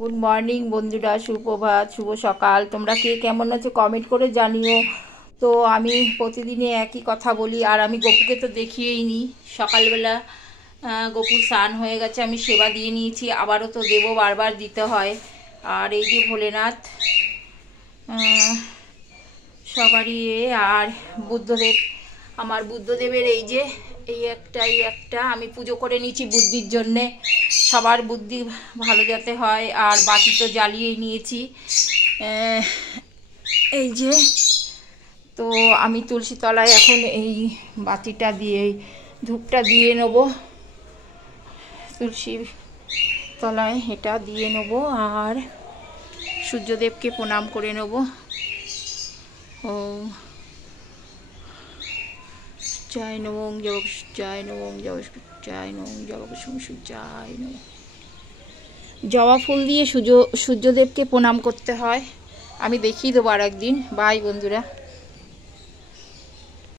Good morning বন্ধুরা, সুপ্রভাত, শুভ সকাল। তোমরা কে কেমন আছো কমেন্ট করে জানিও। তো আমি প্রতিদিনই একই কথা বলি, আর আমি গপুকে তো দেখিয়েই নিই। সকালবেলা গপুর স্নান হয়ে গেছে, আমি সেবা দিয়ে নিয়েছি, আবারও তো দেবো, বারবার দিতে হয়। আর এই যে ভোলেনাথ সবারই আর বুদ্ধদেব, আমার বুদ্ধদেবের এই যে এই একটা আমি পুজো করে নিয়েছি বুদ্ধির জন্যে, সবার বুদ্ধি ভালো যাতে হয়। আর বাতি তো জ্বালিয়েই নিয়েছি। এই যে তো আমি তুলসী তলায় এখন এই বাতিটা দিয়ে ধূপটা দিয়ে নেব, তুলসী তলায় এটা দিয়ে নেব, আর সূর্যদেবকে প্রণাম করে নেব। ও জয় নমঃ জব, জয় নমঃ জব, জয় নমঃ জব, জয় নমঃ। জবা ফুল দিয়ে সূর্যদেবকে প্রণাম করতে হয়। আমি দেখিয়ে দেবো আর একদিন। বাই বন্ধুরা।